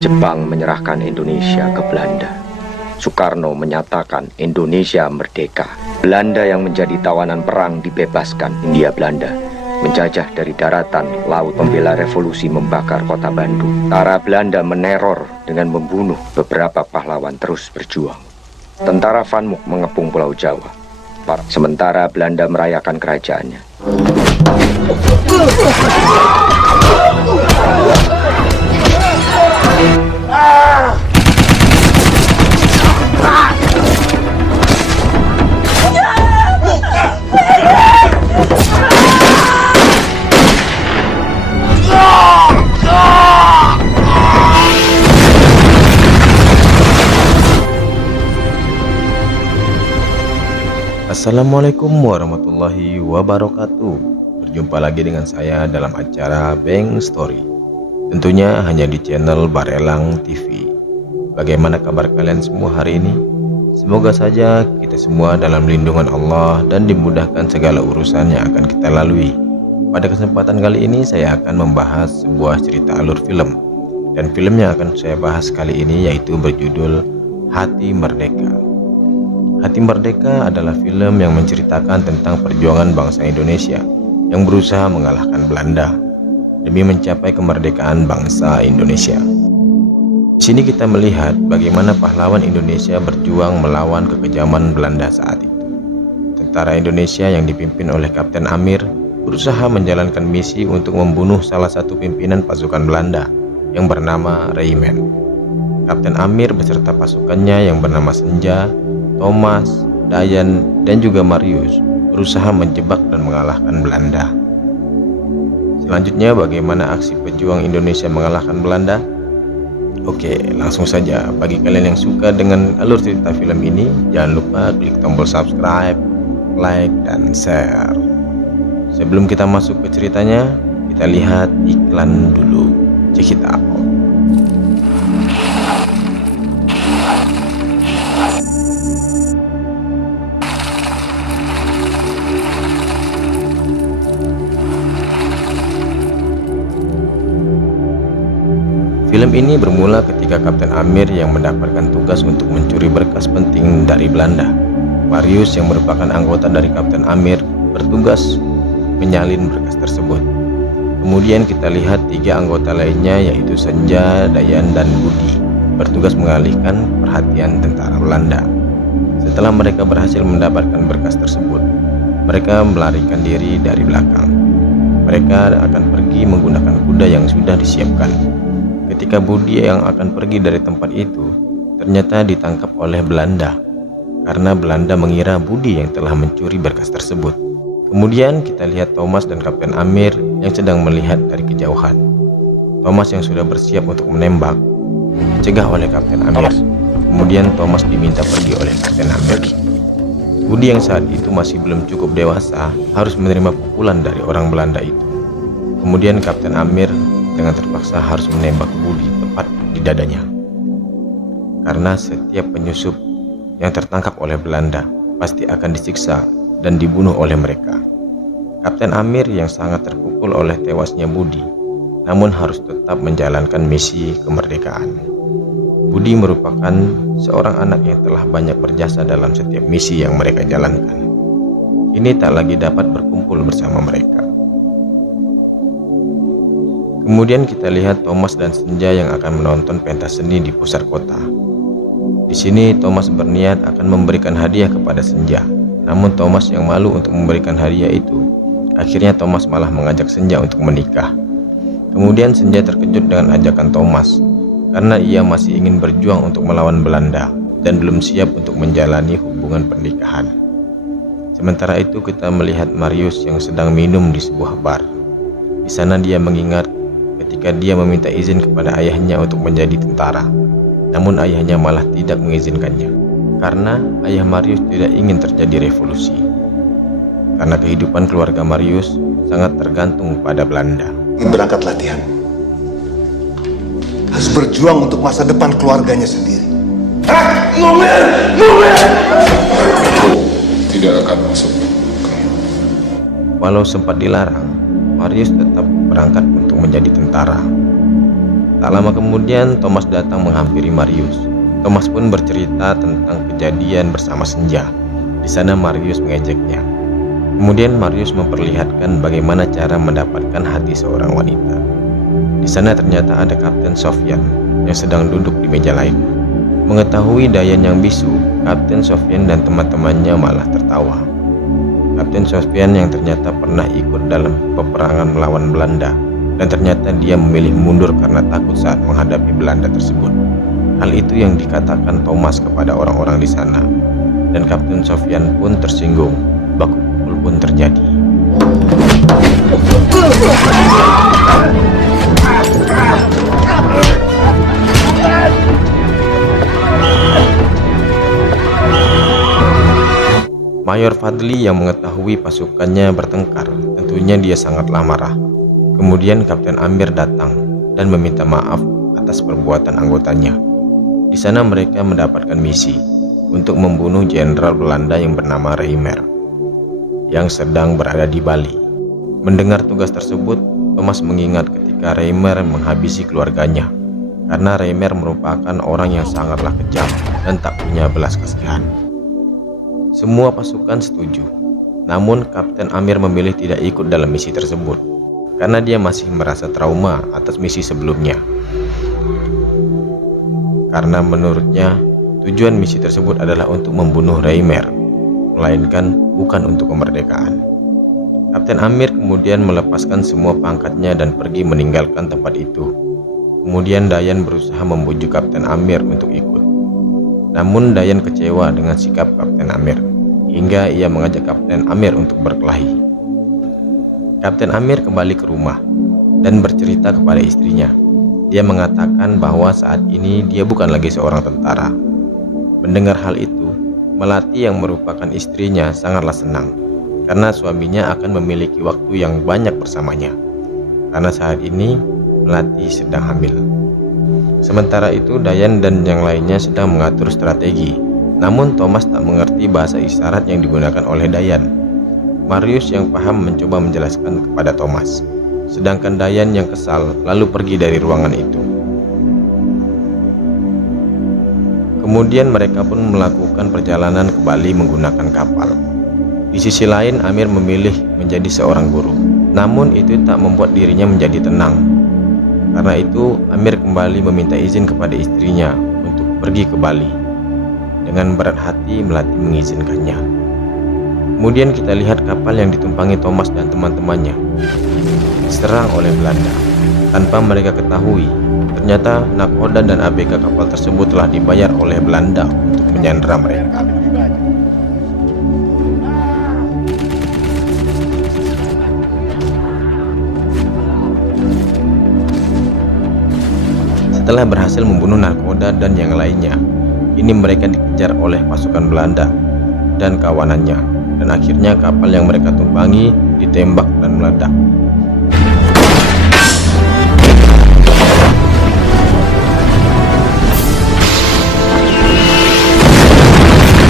Jepang menyerahkan Indonesia ke Belanda. Soekarno menyatakan Indonesia merdeka. Belanda yang menjadi tawanan perang dibebaskan. Hindia Belanda menjajah dari daratan, laut, membela revolusi membakar kota Bandung. Tentara Belanda meneror dengan membunuh beberapa pahlawan terus berjuang. Tentara Van Mook mengepung Pulau Jawa. Sementara Belanda merayakan kerajaannya. Assalamualaikum warahmatullahi wabarakatuh. Berjumpa lagi dengan saya dalam acara Bang Story. Tentunya hanya di channel Barelang TV. Bagaimana kabar kalian semua hari ini? Semoga saja kita semua dalam lindungan Allah dan dimudahkan segala urusan yang akan kita lalui. Pada kesempatan kali ini saya akan membahas sebuah cerita alur film. Dan film yang akan saya bahas kali ini yaitu berjudul Hati Merdeka. Hati Merdeka adalah film yang menceritakan tentang perjuangan bangsa Indonesia yang berusaha mengalahkan Belanda demi mencapai kemerdekaan bangsa Indonesia. Di sini kita melihat bagaimana pahlawan Indonesia berjuang melawan kekejaman Belanda saat itu. Tentara Indonesia yang dipimpin oleh Kapten Amir berusaha menjalankan misi untuk membunuh salah satu pimpinan pasukan Belanda yang bernama Reimen. Kapten Amir beserta pasukannya yang bernama Senja, Thomas, Dayan, dan juga Marius berusaha menjebak dan mengalahkan Belanda. Selanjutnya bagaimana aksi pejuang Indonesia mengalahkan Belanda? Oke, langsung saja. Bagi kalian yang suka dengan alur cerita film ini, jangan lupa klik tombol subscribe, like, dan share. Sebelum kita masuk ke ceritanya, kita lihat iklan dulu. Check it out. Film ini bermula ketika Kapten Amir yang mendapatkan tugas untuk mencuri berkas penting dari Belanda. Marius yang merupakan anggota dari Kapten Amir bertugas menyalin berkas tersebut. Kemudian kita lihat tiga anggota lainnya yaitu Senja, Dayan, dan Budi bertugas mengalihkan perhatian tentara Belanda. Setelah mereka berhasil mendapatkan berkas tersebut, mereka melarikan diri dari belakang. Mereka akan pergi menggunakan kuda yang sudah disiapkan. Ketika Budi yang akan pergi dari tempat itu, ternyata ditangkap oleh Belanda karena Belanda mengira Budi yang telah mencuri berkas tersebut. Kemudian kita lihat Thomas dan Kapten Amir yang sedang melihat dari kejauhan. Thomas yang sudah bersiap untuk menembak dicegah oleh Kapten Amir. Kemudian Thomas diminta pergi oleh Kapten Amir. Budi yang saat itu masih belum cukup dewasa harus menerima pukulan dari orang Belanda itu. Kemudian Kapten Amir dengan terpaksa harus menembak Budi tepat di dadanya. Karena setiap penyusup yang tertangkap oleh Belanda pasti akan disiksa dan dibunuh oleh mereka. Kapten Amir yang sangat terpukul oleh tewasnya Budi, namun harus tetap menjalankan misi kemerdekaan. Budi merupakan seorang anak yang telah banyak berjasa dalam setiap misi yang mereka jalankan. Ini tak lagi dapat berkumpul bersama mereka. Kemudian kita lihat Thomas dan Senja yang akan menonton pentas seni di pusat kota. Di sini Thomas berniat akan memberikan hadiah kepada Senja. Namun Thomas yang malu untuk memberikan hadiah itu. Akhirnya Thomas malah mengajak Senja untuk menikah. Kemudian Senja terkejut dengan ajakan Thomas karena ia masih ingin berjuang untuk melawan Belanda dan belum siap untuk menjalani hubungan pernikahan. Sementara itu kita melihat Marius yang sedang minum di sebuah bar. Di sana dia mengingat ketika dia meminta izin kepada ayahnya untuk menjadi tentara, namun ayahnya malah tidak mengizinkannya karena ayah Marius tidak ingin terjadi revolusi. Karena kehidupan keluarga Marius sangat tergantung pada Belanda. Berangkat latihan, harus berjuang untuk masa depan keluarganya sendiri. Tidak akan masuk. Walau sempat dilarang, Marius tetap berangkat untuk menjadi tentara. Tak lama kemudian Thomas datang menghampiri Marius. Thomas pun bercerita tentang kejadian bersama Senja. Di sana Marius mengejeknya. Kemudian Marius memperlihatkan bagaimana cara mendapatkan hati seorang wanita. Di sana ternyata ada Kapten Sofyan yang sedang duduk di meja lain. Mengetahui Dayan yang bisu, Kapten Sofyan dan teman-temannya malah tertawa. Kapten Sofyan yang ternyata pernah ikut dalam peperangan melawan Belanda, dan ternyata dia memilih mundur karena takut saat menghadapi Belanda tersebut. Hal itu yang dikatakan Thomas kepada orang-orang di sana, dan Kapten Sofyan pun tersinggung. Baku pukul pun terjadi. Mayor Fadli yang mengetahui pasukannya bertengkar, tentunya dia sangatlah marah. Kemudian Kapten Amir datang dan meminta maaf atas perbuatan anggotanya. Di sana mereka mendapatkan misi untuk membunuh jenderal Belanda yang bernama Reimer yang sedang berada di Bali. Mendengar tugas tersebut, Thomas mengingat ketika Reimer menghabisi keluarganya, karena Reimer merupakan orang yang sangatlah kejam dan tak punya belas kasihan. Semua pasukan setuju, namun Kapten Amir memilih tidak ikut dalam misi tersebut karena dia masih merasa trauma atas misi sebelumnya. Karena menurutnya tujuan misi tersebut adalah untuk membunuh Reimer, melainkan bukan untuk kemerdekaan. Kapten Amir kemudian melepaskan semua pangkatnya dan pergi meninggalkan tempat itu. Kemudian Dayan berusaha membujuk Kapten Amir untuk ikut. Namun Dayan kecewa dengan sikap Kapten Amir, hingga ia mengajak Kapten Amir untuk berkelahi. Kapten Amir kembali ke rumah dan bercerita kepada istrinya. Dia mengatakan bahwa saat ini dia bukan lagi seorang tentara. Mendengar hal itu, Melati yang merupakan istrinya sangatlah senang karena suaminya akan memiliki waktu yang banyak bersamanya. Karena saat ini Melati sedang hamil. Sementara itu Dayan dan yang lainnya sedang mengatur strategi. Namun Thomas tak mengerti bahasa isyarat yang digunakan oleh Dayan. Marius yang paham mencoba menjelaskan kepada Thomas, sedangkan Dayan yang kesal lalu pergi dari ruangan itu. Kemudian mereka pun melakukan perjalanan ke Bali menggunakan kapal. Di sisi lain, Amir memilih menjadi seorang guru. Namun itu tak membuat dirinya menjadi tenang. Karena itu, Amir kembali meminta izin kepada istrinya untuk pergi ke Bali. Dengan berat hati, Melati mengizinkannya. Kemudian kita lihat kapal yang ditumpangi Thomas dan teman-temannya diserang oleh Belanda. Tanpa mereka ketahui, ternyata nakoda dan ABK kapal tersebut telah dibayar oleh Belanda untuk menyandera mereka. Setelah berhasil membunuh nakoda dan yang lainnya, ini mereka dikejar oleh pasukan Belanda dan kawanannya. Dan akhirnya kapal yang mereka tumpangi ditembak dan meledak.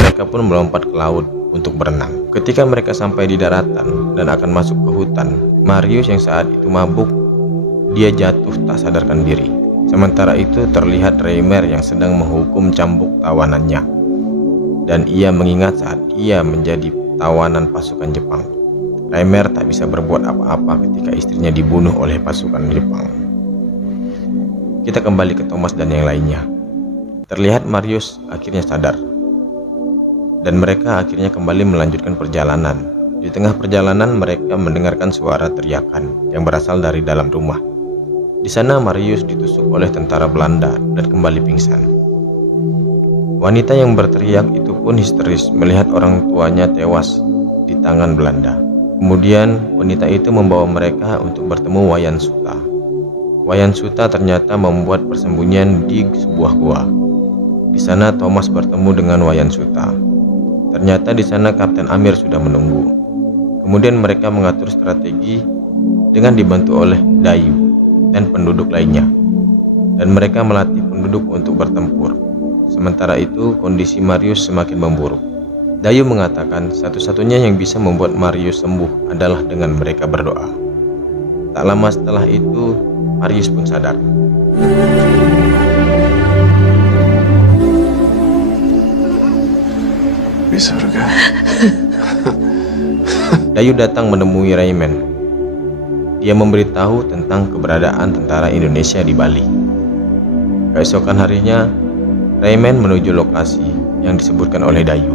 Mereka pun melompat ke laut untuk berenang. Ketika mereka sampai di daratan dan akan masuk ke hutan, Marius yang saat itu mabuk, dia jatuh tak sadarkan diri. Sementara itu terlihat Reimer yang sedang menghukum cambuk tawanannya, dan ia mengingat saat ia menjadi tawanan pasukan Jepang. Reimer tak bisa berbuat apa-apa ketika istrinya dibunuh oleh pasukan Jepang. Kita kembali ke Thomas dan yang lainnya. Terlihat Marius akhirnya sadar, dan mereka akhirnya kembali melanjutkan perjalanan. Di tengah perjalanan mereka mendengarkan suara teriakan yang berasal dari dalam rumah. Di sana Marius ditusuk oleh tentara Belanda dan kembali pingsan. Wanita yang berteriak itu pun histeris melihat orang tuanya tewas di tangan Belanda. Kemudian wanita itu membawa mereka untuk bertemu Wayan Suta. Wayan Suta ternyata membuat persembunyian di sebuah gua. Di sana Thomas bertemu dengan Wayan Suta. Ternyata di sana Kapten Amir sudah menunggu. Kemudian mereka mengatur strategi dengan dibantu oleh Dayu dan penduduk lainnya. Dan mereka melatih penduduk untuk bertempur. Sementara itu, kondisi Marius semakin memburuk. Dayu mengatakan satu-satunya yang bisa membuat Marius sembuh adalah dengan mereka berdoa. Tak lama setelah itu, Marius pun sadar. Di surga. Dayu datang menemui Rayman. Dia memberitahu tentang keberadaan tentara Indonesia di Bali. Keesokan harinya, Rayman menuju lokasi yang disebutkan oleh Dayu,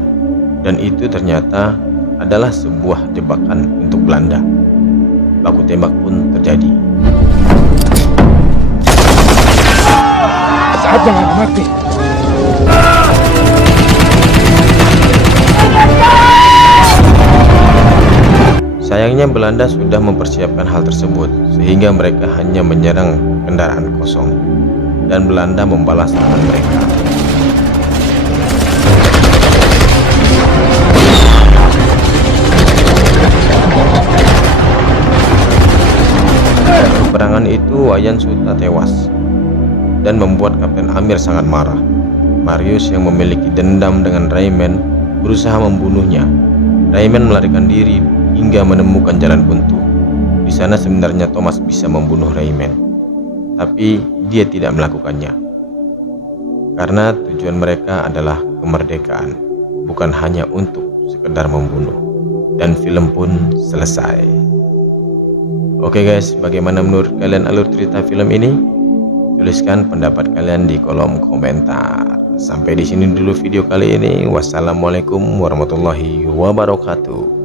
dan itu ternyata adalah sebuah jebakan untuk Belanda. Baku tembak pun terjadi. Saat jangan mati. Sayangnya Belanda sudah mempersiapkan hal tersebut, sehingga mereka hanya menyerang kendaraan kosong, dan Belanda membalas serangan mereka. Peperangan itu Wayan Suta tewas, dan membuat Kapten Amir sangat marah. Marius yang memiliki dendam dengan Rayman berusaha membunuhnya. Rayman melarikan diri hingga menemukan jalan buntu. Di sana sebenarnya Thomas bisa membunuh Rayman, tapi dia tidak melakukannya karena tujuan mereka adalah kemerdekaan, bukan hanya untuk sekedar membunuh. Dan film pun selesai. Oke guys, bagaimana menurut kalian alur cerita film ini? Tuliskan pendapat kalian di kolom komentar. Sampai di sini dulu video kali ini. Wassalamualaikum warahmatullahi wabarakatuh.